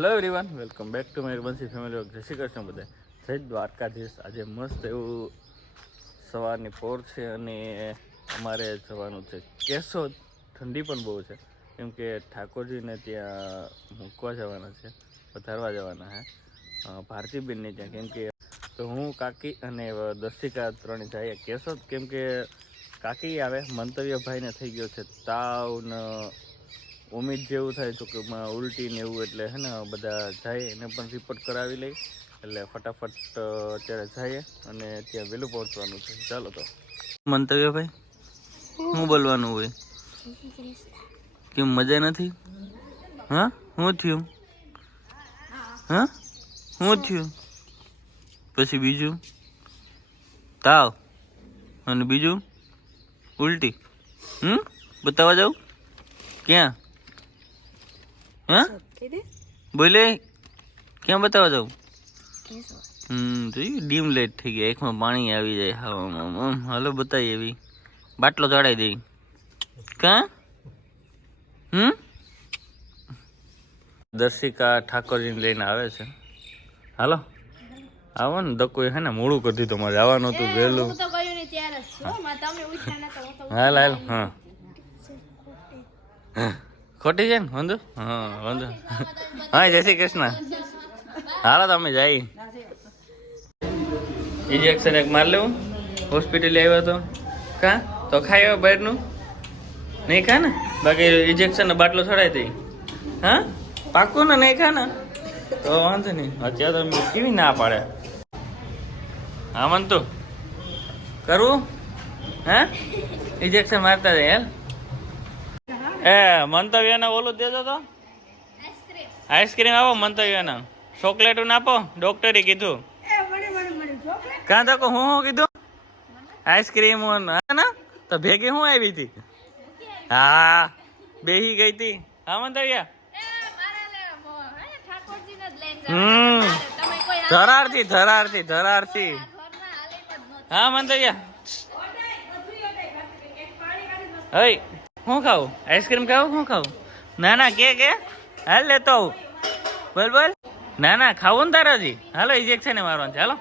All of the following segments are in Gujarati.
Hello everyone welcome back to my Bansi family Jai Shri Krishna બધા જય દ્વારકાધીશ. આજે મસ્ત એવું સવારની પોર છે અને અમારે જવાનું છે કેશોદ. ઠંડી પણ બહુ છે. કેમ કે ઠાકોરજીને ત્યાં મૂકવા જવાના છે વધારવા જવાના છે ભારતીબેનને ત્યાં. કેમ કે તો હું, કાકી અને દર્શિકા ત્રણે જઈએ કેશોદ. કેમ કે કાકી આવે, મંતવ્યભાઈને થઈ ગયો છે તાવ ઉમેદ જેવું થાય તો કે ઉલટી ને એવું એટલે હે ને બધા જાય એને પણ રિપોર્ટ કરાવી લઈ. એટલે ફટાફટ અત્યારે જઈએ અને ત્યાં વહેલું પહોંચવાનું છે. ચાલો તો. મંતવ્ય ભાઈ? શું બોલવાનું હોય? કેમ મજા નથી? હા? શું થયું? હા? શું થયું? પછી બીજું? તાવ. અને બીજું? ઉલટી. હમ? બતાવવા જાઉં ક્યાં? હા? બોલે ક્યાં બતાવવા જાઉં હમ જોયું ડીમ લાઈટ થઈ ગઈ આંખમાં પાણી આવી જાય. હવામાં. હાલો બતાવી એવી. બાટલો ચડાવી દઈ કા? હમ? દર્શિકા ઠાકોરજીને લઈને આવે છે. હાલો. આવો ને દકો હે ને મોડું કરી દીધું મારે. આવવાનું હતું વહેલું. ગયું હાલ હાલ હા. હા. ખોટી છે ને? વાંધો હા વાંધો હા, જય શ્રી કૃષ્ણ. હાલો તમે જાય ઇન્જેક્શન એક માર લેવું. હોસ્પિટલ આવ્યો તો. કા? તો ખાઈ આવ્યો બહારનું. નહીં ખા ને? બાકી ઇન્જેક્શન બાટલો છોડાઈ દઈ હા? પાકું ને નહીં ખા ને? તો વાંધો નહીં. અત્યારે તો કેવી ના પાડે. હા મન તો કરવું હા ઇન્જેક્શન મારતા જાય યાર એ મંતવ્યના ઓલું દેજો તો. આઈસ્ક્રીમ આપો મંતવ્યના. ચોકલેટ આપો ડોક્ટરે કીધું. કાં તો હું શું કીધું? આઈસ્ક્રીમ ના તો ભેગી હું આવી હતી? હા બેહી ગઈ હતી. હા મંતવ્ય? એ, મારે લે, મો- હે ને, ઠાકોરજીને જ લઈને હમ. ધરારથી ધરારથી ધરારથી. હા મંતવ્ય? હઈ શું ખાવું આઈસ્ક્રીમ ખાવું શું ખાવું ના ના કે કે? હાલ લેતો આવું. બોલ બોલ. ના ના ખાવું ને તારાજી હાલો ઇજેક્શન ને મારવાનું છે. હાલો.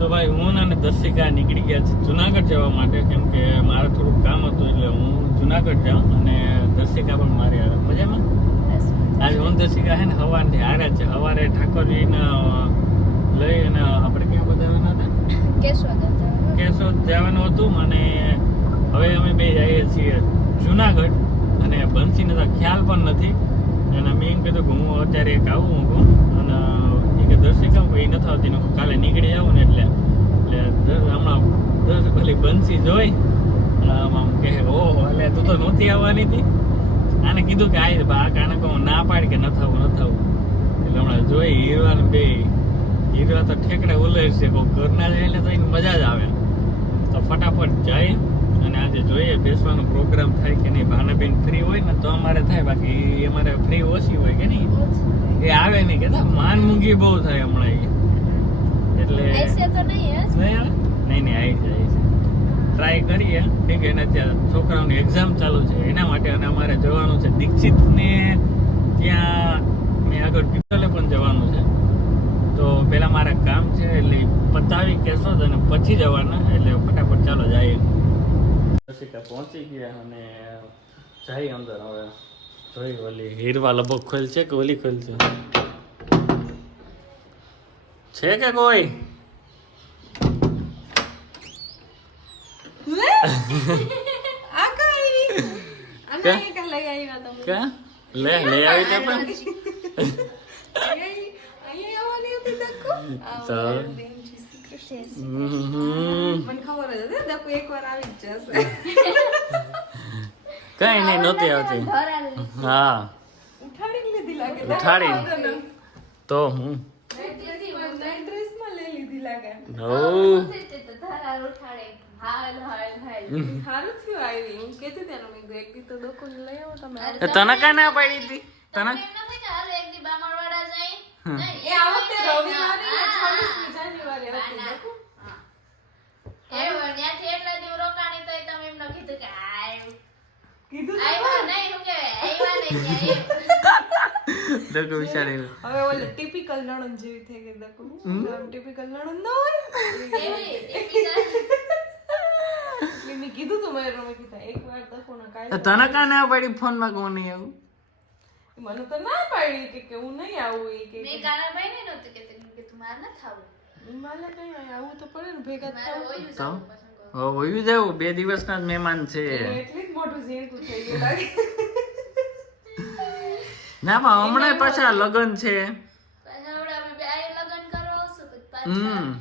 તો ભાઈ હું અને દર્શિકા નીકળી ગયા છે જુનાગઢ જવા માટે કેમ કે મારે થોડુંક કામ હતું એટલે હું જુનાગઢ જાઉં અને દર્શિકા પણ મારી આવે. મજામાં? આજે હું દર્શિકા છે ને હવારથી હારે છે. હવારે ઠાકોરજીના લઈ અને આપણે ક્યાં બધા કેશોદ જવાનું. કેશોદ જવાનું હતું. અને હવે અમે બે જઈએ છીએ જુનાગઢ અને બંસીને તો ખ્યાલ પણ નથી. અને મેં એમ કીધું કે હું અત્યારે એક આવું હું અને એ કે દર્શિકા એ નથી આવતી. કાલે નીકળી જાઉં ને એટલે એટલે હમણાં દસ ભલે બંસી જોઈ. આમ આમ કહે, ઓહો, એટલે તું તો નહોતી આવવાની હતી આને કીધું કે આય, બા કાને કહું ના પાડ કે ન થવું ન થવું એટલે હમણાં જોઈ હીરવા ને બે. હીરવા તો ઠેકડે ઉલેર છે, કોઈ ઘરના જાય એટલે તો એની મજા જ આવે. તો ફટાફટ જાય. અને આજે જોઈએ બેસવાનો પ્રોગ્રામ થાય કે નહીં ભાનાબેન ફ્રી હોય ને તો અમારે થાય બાકી અમારે ફ્રી ઓછી હોય કે નહીં? એ આવે નહીં કે માન મૂંગી બહુ થાય હમણાં એટલે નહીં નહીં નહીં આવી જાય ટ્રાય કરીએ કે એના ત્યાં છોકરાઓની એક્ઝામ ચાલુ છે એના માટે અને અમારે જવાનું છે દીક્ષિતને ત્યાં મેં આગળ કિટલે પણ જવાનું છે. તો પહેલાં મારા કામ છે એટલે પતાવી કહેશો અને પછી જવાના એટલે ફટાફટ ચાલો જઈએ. રસિકા પહોંચી ગયા અને જઈ અંદર. હવે જોઈ ઓલી હીરવા લગભગ ખોલ છે કે ઓલી ખોલ છે? છે કે કોઈ? લે લે આવી તો પણ. તો હમ. કઈ નહીં નહોતી આવતી. હા. ઉઠાડી લીધી લાગે. ઉઠાડી તે તો હું ઉઠાડે. હાલ, હાલ, હાલ. એ તને કઈ ના પાડી હતી? તને એમ નથી કે હાલો એક દી બામણવાડા જાય? હમ. નહીં, એ આ વખતે એવું રવિવારે ને હા. 26મી જાન્યુઆરી હતી, ના, ના. દેખો. હા. એવું, ત્યાંથી એટલા દિવસ રોકાણી તોય તમે એમને કીધું કે આ આવ્યું. કીધું તો નહીં, શું કહેવાય? આવ્યા નહીં દકુ વિચારી હવે ઓલે ટિપિકલ નણંદ જેવી થઈ ગઈ દકુ આમ ટિપિકલ નણંદ ના હોય? એ કીધું તું મારે રમે કીધા એક વાર દકુના તો તને કાં ના પાડી ફોનમાં કોણ નહીં આવું મને તો ના પાડી કે કે હું નહીં આવું એ કે મેં કાનાભાઈ ને નહોતું કહેતી. કે તું માર ના આવવું. મારે કઈ આવું તો પડે ને ભેગા થવું. તો વયું જાવ બે દિવસના જ મહેમાન છે એટલે જ મોટું ઝીણકું થઈ ગયું લાગે ના પણ હમણાં પાછા લગ્ન છે. હમ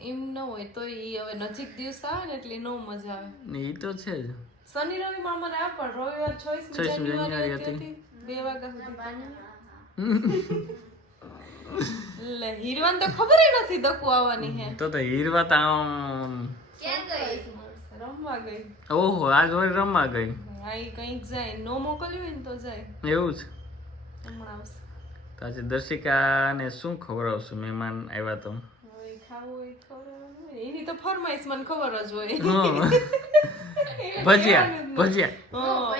એમ ન હોય તો ઈ હવે નજીક દિવસ આવે ને એટલે નો મજા આવે એ તો છે જ શનિ રવિ માં અમારે આ પણ રવિવાર ચોવીસ 26 જાન્યુઆરી હતી. બે વાગ્યા સુધી. લે હીરવાન તો ખબર નથી દકુ આવવાની હે. તો તો હીરવા તો આમ ક્યાં ગઈ? રમવા ગઈ. ઓહો આજ વળી રમવા ગઈ. હા કંઈક જાય. નો મોકલ્યું હોય ને તો જાય. એવું છે. હમણાં આવશે. તો આજે દર્શિકાને શું ખવડાવશું મહેમાન આવ્યા તો. એની તો ફરમાઈશ મને ખબર જ હોય. હં. ભજીયા ભજીયા. હા,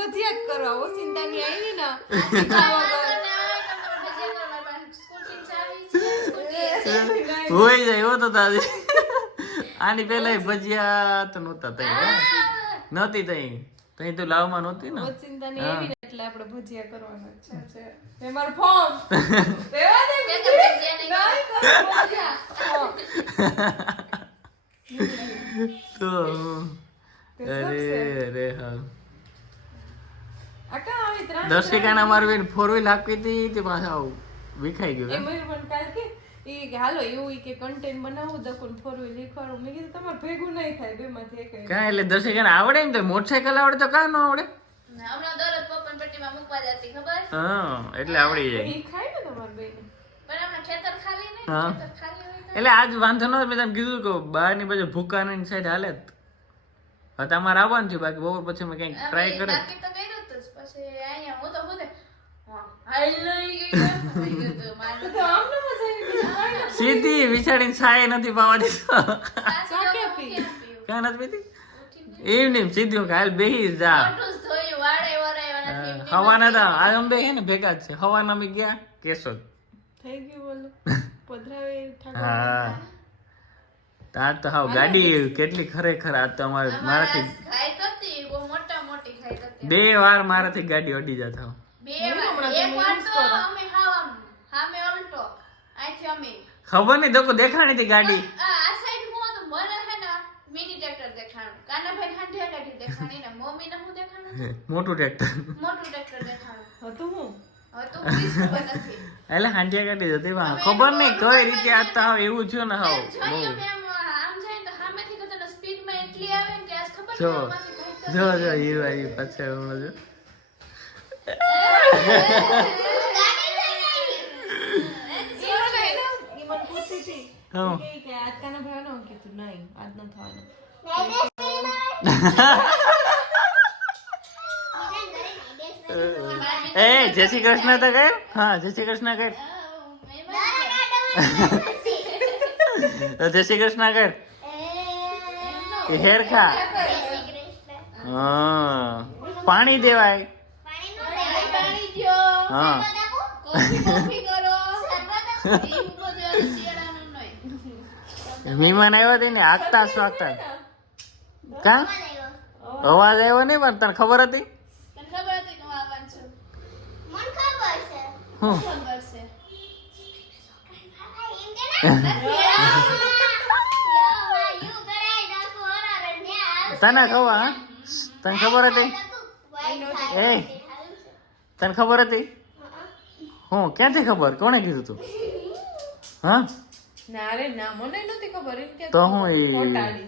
ભજીયા. જ કરવા ઓસિંતાની આવી ને. હોય જાય હો તો તારી. આની પેલા ભજીયા તો નહોતા તઈ હે? નહોતી તઈ. તઈ તો લાવમાં નહોતી ને. ઓસિંતાની આવી એટલે આપણે ભજીયા કરવાના છે છે. મે મારું ફોર્મ રેવા દે મેં તો ભજીયા નહીં નહીં ભજીયા. તો અરે અરે હા. દર્શિકાને અમારી બેન ફોર વ્હીલ આપી હતી તે પાછા આવું વિખાઈ ગયું એ? પણ કાલ કે એ કે હાલો એવું કે કન્ટેન્ટ બનાવું દકુન ફોર વ્હીલ શીખવાડું. મેં કીધું તમારે ભેગું નહીં થાય બે માંથી એક કાં એટલે દર્શિકાને આવડે ને તો? મોટરસાયકલ આવડે તો કાં ન આવડે? હમણાં દરરોજ પપ્પન પટ્ટીમાં મૂકવા જતી ખબર? હા એટલે આવડી જાય. ઈ ખાય ને તમારે બેન? પણ હમણાં ખેતર ખાલી નહીં હા. ખેતર ખાલી એટલે આજ વાંધો ન મેં તને કીધું કે બહારની બાજુ ભૂકાની સાઈડ હાલે જ. હવે તમારે આવવાનું છે બાકી બપોર પછી મેં કંઈક ટ્રાય કરે પછી અહીંયા હું તો હા. સીધી વિચારીને છાય નથી પાવાની? ક્યાં નથી પીધી નહીં સીધી હું કાલ બેહી જા. હવાના તો આ અમે બે છે ને ભેગા જ છે. હવાના અમે ગયા કેશોદ. થઈ ગયું બોલો. પધરાવે હા. તાર તો હાવ ગાડી કેટલી ખરેખર આજ તો અમારે મારાથી અમારા ખાઈ કરતી, બહુ મોટા મોટી ખાઈ કરતી. બે વાર મારાથી ગાડી અડી જતા હો. બે વાર. એક વાર તો અમે હાવ આમ, સામે અમે. ખબર નહીં દોકો દેખાણી હતી ગાડી આ આ હું હતું, મને હે ને mini tractor દેખાણું. કાનાભાઈને હાંઢિયા ગાડી દેખાણી ને મમ્મીને હું દેખાણું? મોટું ટ્રેક્ટર મોટું tractor દેખાણું. હતું હું હવે તો વીસ ખબર એટલે હાંડિયા ગાડી હતી વાહ ખબર નહીં કઈ રીતે આજ તો એવું થયું ને હાવ બહુ તો જો જો જો હીરો આવી પાછળ હમણાં જો. ભાઈ એ જય શ્રી કૃષ્ણ તો કહે હા જય શ્રી કૃષ્ણ કર તો જય શ્રી કૃષ્ણ કર હેર ખા? હા. પાણી દેવાય. હા. મહેમાન આવ્યા હતા ને આગતા સ્વાગતા. કા? અવાજ આવ્યો નહીં પણ તને ખબર હતી? તને ખબર હું? તને ખબર હતી? એ. તને ખબર હતી? હું ક્યાંથી ખબર? કોણે કીધું તું? હા? ના રે ના મને નથી ખબર. એમ કે તો હું ઈ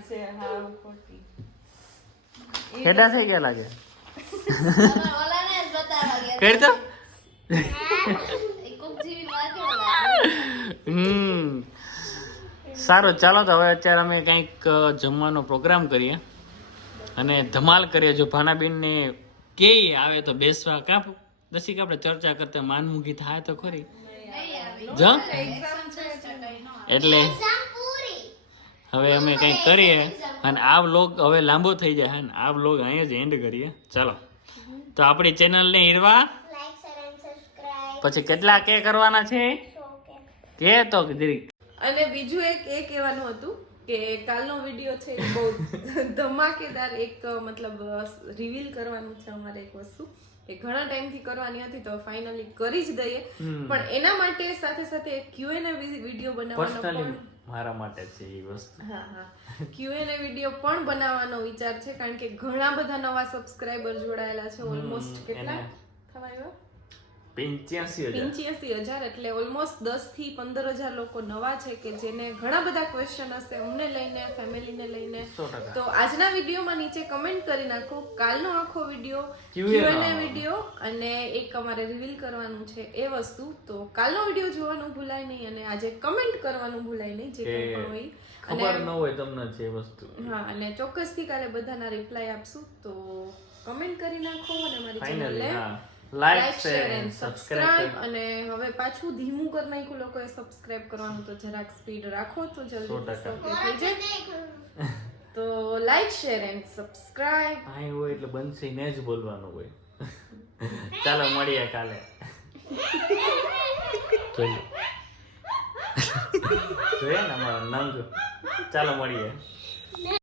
છે હા ખોટી હેડા થઈ ગયા લાગે. કરી તો એ કોક જેવી વાત ઓલા. હમ. સારું ચાલો તો હવે અત્યારે અમે કંઈક જમવાનો પ્રોગ્રામ કરીએ. અને ધમાલ કરીએ જો ભાનાબેનને કે આવે તો બેસવા કાપ. દસી આપણે ચર્ચા કરતા માનમુખી થાય તો ખરી. જો? એટલે હવે અમે કંઈક કરીએ. અને આ વ્લોગ હવે લાંબો થઈ જાય. અને આ વ્લોગ અહીંયા જ એન્ડ કરીએ. ચાલો. તો આપણી ચેનલને હીરવા. પછી કેટલા કે કરવાના છે? કે. તો અને બીજું એક એ કહેવાનું હતું કે કાલનો વીડિયો છે બહુ ધમાકેદાર એક મતલબ રિવીલ કરવાનું છે અમારે એક વસ્તુ એ ઘણા ટાઈમથી કરવાની હતી તો ફાઇનલી કરી જ દઈએ. પણ એના માટે સાથે સાથે એક ક્યુએનએ વીડિયો બનાવવાનો પણ મારા માટે છે એ વસ્તુ. હા હા. ક્યુએનએ વીડિયો પણ બનાવવાનો વિચાર છે કારણ કે ઘણા બધા નવા સબસ્ક્રાઇબર જોડાયેલા છે ઓલમોસ્ટ કેટલા? થવા આવ્યા? પંચ્યાસી હજાર. પંચ્યાસી હજાર એટલે ઓલમોસ્ટ દસથી પંદર હજાર લોકો નવા છે કે જેને ઘણા બધા ક્વેશ્ચન હશે અમને લઈને ફેમિલીને લઈને. તો આજના વિડીયોમાં નીચે કમેન્ટ કરી નાખો. કાલનો આખો વીડિયો ક્યુએનએ વીડિયો અને એક અમારે રિવીલ કરવાનું છે એ વસ્તુ. તો કાલનો વીડિયો જોવાનું ભૂલાય નહીં અને આજે કમેન્ટ કરવાનું ભૂલાય નહીં જે કંઈ પણ હોય. ખબર ન હોય તમને જે વસ્તુ. હા અને ચોક્કસથી કાલે બધાના રિપ્લાય આપશું. તો કમેન્ટ કરી નાખો અને મારી ચેનલને લાઈક શેર એન્ડ સબસ્ક્રાઇબ અને હવે પાછું ધીમું કરી નાખ્યું લોકોએ સબસ્ક્રાઇબ કરવાનું તો જરાક સ્પીડ રાખો તો જલ્દી થઈ જાય. તો લાઈક શેર એન્ડ સબસ્ક્રાઇબ અહીં હોય એટલે બંસીને જ બોલવાનું હોય. ચાલો મળીએ કાલે. જોઈએ. જોઈએ ને અમારો નંગ. ચાલો મળીએ.